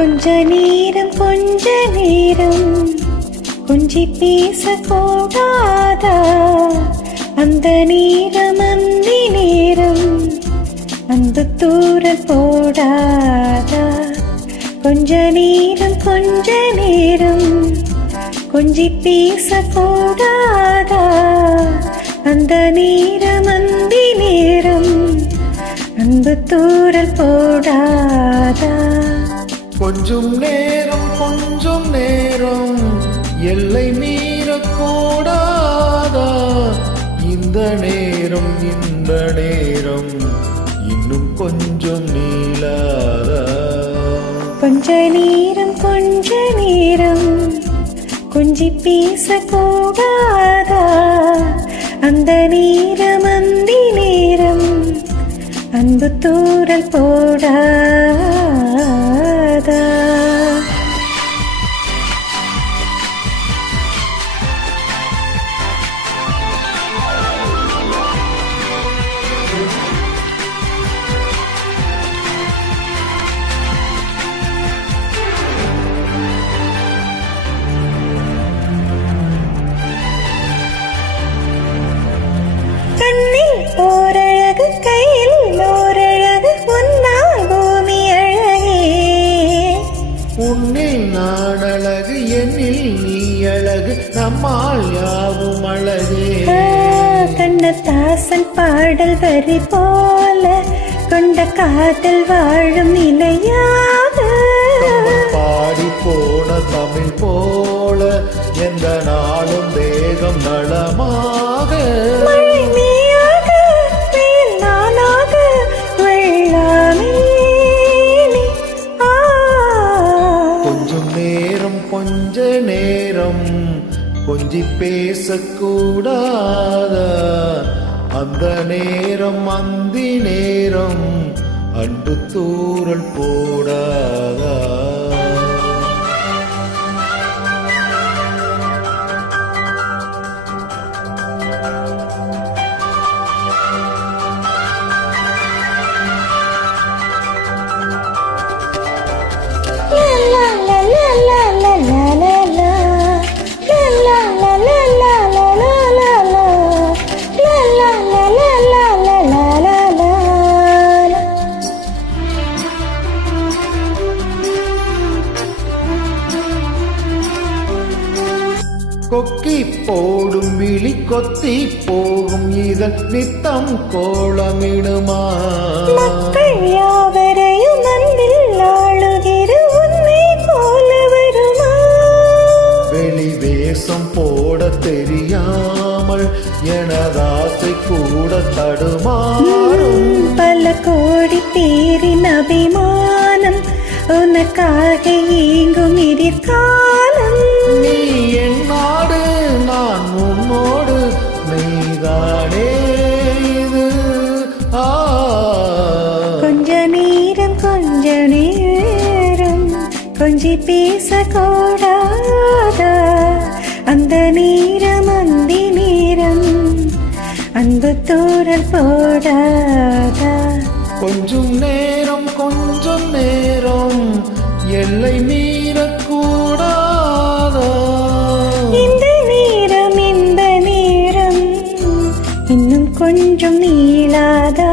கொஞ்ச நேரம் கொஞ்சி பேசக்கூடாதா? அந்த நேரம் அன்பு தூரல் போடாதா? கொஞ்ச நேரம் கொஞ்சி பேசக்கூடாதா? அந்த நேரம் அன்பு தூரல் போடாதா? கொஞ்சம் நேரம் எல்லை மீறக்கூடாதா? இந்த நேரம் இன்னும் கொஞ்சம் நீளாதா? கொஞ்ச நேரம் கொஞ்சி பேசக்கூடாதா? அந்த நேரம் அன்பு தூரல் போடாதா? கண்ணில் ஓரழகு, கையில் ஓரழகு, உன்னால் பூமி அழகே. உன்னில் நான் அழகு, என்னில் நீ அழகு, நம்மால் யாவும் அழகே. கண்ணதாசன் பாடல் வரி போல கொண்ட காதல் வாழும் நிலையாக பாடி போன தமிழ் போல எந்த நாளும் தேகம் நலமாக கொஞ்ச நேரம் கொஞ்சி பேசக்கூடாதா? அந்த நேரம் அன்பு தூரல் போடாதா? கொக்கி போடும் விழி கொத்தி போகும் இதழ் நித்தம் கோலமிடுமா? மக்கள் யாவரையும் அன்பில் ஆளுகிற உன்னை போல வருமா? வெளி வேஷம் போட தெரியாமல் எனதாசை கூட தடுமாறும். பல கோடி பேரின் அபிமானம் உனக்காக இயங்கும் எதிர்காலம். நீ என்னோடு நான் உன்னோடு மெய்தானே இது. கொஞ்ச நேரம் கொஞ்சி பேசக்கூடாதா? அந்த நேரம் அன்பு தூரல் போடாதா? கொஞ்சம் நேரம் எல்லை மீறக்கூடாதா? இந்த நேரம் இன்னும் கொஞ்சம் நீளாதா?